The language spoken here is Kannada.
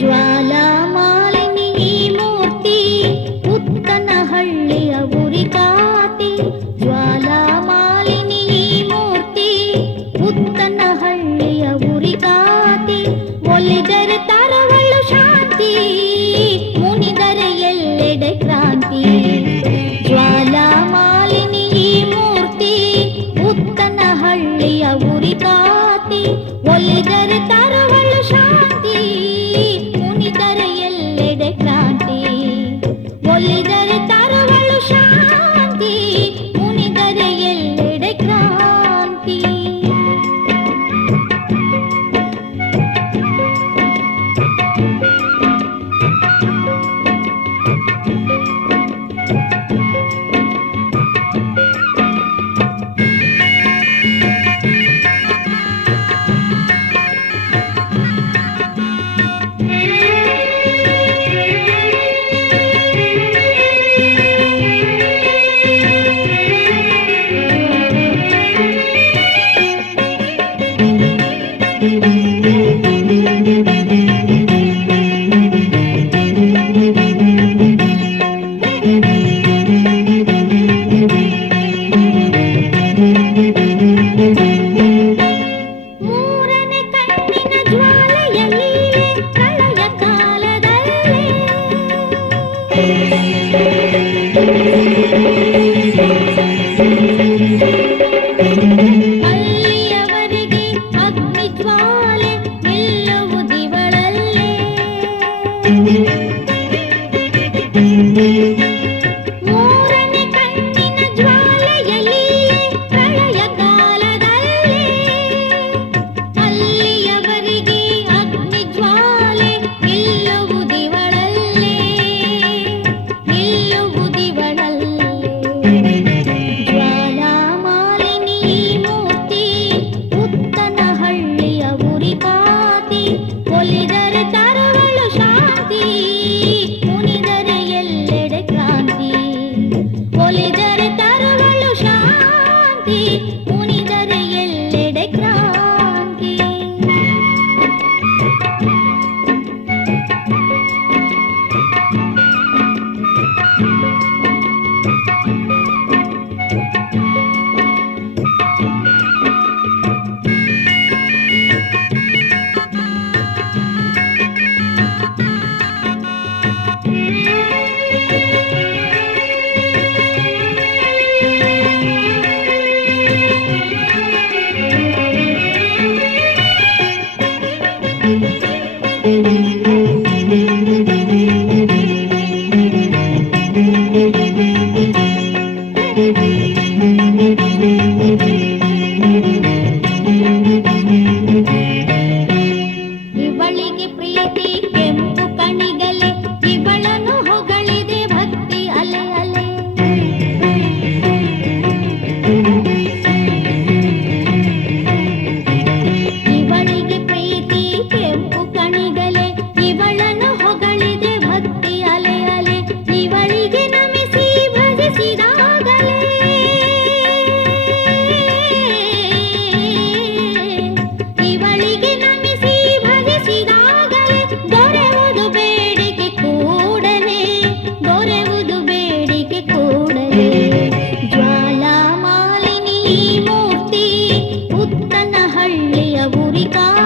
ಜ್ವಾಲಾಮಾಲಿನಿ ಈ ಮೂರ್ತಿ ಉತ್ತನಹಳ್ಳಿಯ ಉರಿಕಾತಿ. ಜ್ವಾಲಾಮಾಲಿನಿ ಈ ಮೂರ್ತಿ ಉತ್ತನಹಳ್ಳಿಯ ಉರಿಕಾತಿ. ಒಲಿದರೆ ತರವಳು ಶಾಂತಿ, ಮುನಿದರೆ ಎಲ್ಲೆಡೆ ಕ್ರಾಂತಿ. ಜ್ವಾಲಾಮಾಲಿನಿ ಈ ಮೂರ್ತಿ ಉತ್ತನಹಳ್ಳಿಯ ಉರಿಕಾತಿ. ಒಲಿದರೆ ತರವಳು ಶಾಂತಿ, ಮುನಿದರೆ ಎಲ್ಲೆಡೆ ಕ್ರಾಂತಿ. ಒಲಿದರೆ ತರವಳು ಶಾಂತಿ, ಮುನಿದರೆ ಎಲ್ಲೆಡೆ ಕ್ರಾಂತಿ. ಮೂರನೇ ಕಣ್ಣಿನ ಜ್ವಾಲೆಯಲ್ಲಿ ಪ್ರಳಯ ಕಾಲದಲ್ಲಿ ಅಲ್ಲಿಯವರೆಗೆ ಅಗ್ನಿ ಜ್ವಾಲೆ ನಿಲ್ಲುವುದಿವಳಲ್ಲೇ. ಮೂರನೇ ಕಣ್ಣಿನ ಜ್ವಾಲೆಯಲ್ಲಿ ಪ್ರಳಯ ಕಾಲದಲ್ಲಿ ಅಲ್ಲಿಯವರೆಗೆ ಅಗ್ನಿ ಜ್ವಾಲೆ ನಿಲ್ಲುವುದಿವಳಲ್ಲೇ, ನಿಲ್ಲುವುದಿವಳಲ್ಲೇ. ಜ್ವಾಲಾಮಾಲಿನಿ ಈ ಮೂರ್ತಿ ಉತ್ತನಹಳ್ಳಿಯ ಉರಿಕಾತಿ. ಒಲಿದರೆ ತರವಳು ಶಾಂತಿ, ಮುನಿದರೆ ಎಲ್ಲೆಡೆ ಕ್ರಾಂತಿ. ಒಲಿದರೆ ತರವಳು ಶಾಂತಿ, ಮುನಿದರೆ ಎಲ್ಲೆಡೆ ಕ್ರಾಂತಿ. ಇವಳಿಗೆ ಪ್ರೀತಿ ಕೆಂಪು ಕಣಿಗಲೆ, ಇವಳನ್ನು ಹೊಗಳಿದೆ ಭಕ್ತಿ ಅಲೆ ಅಲೆ. ಇವಳಿಗೆ ಪ್ರೀತಿ ಕೆಂಪು ಕಣಿಗಲೆ, ಇವಳನ್ನು ಹೊಗಳಿದೆ ಭಕ್ತಿ ಅಲೆ ಅಲೆ. ಇವಳಿಗೆ ನಮಿಸಿ ಭಜಿಸಿದಾಗಲೇ ಇವಳಿಗೆ ನಮಿಸಿ ಭಜಿಸಿದಾಗಲೇ ದೊರೆವುದು ಬೇಡಿಕೆ ಕೂಡಲೇ, ದೊರೆವುದು ಬೇಡಿಕೆ ಕೂಡಲೇ. ಜ್ವಾಲಾಮಾಲಿನಿ ಈ ಮೂರ್ತಿ ಉತ್ತನಹಳ್ಳಿಯ ಉರಿಕಾತಿ.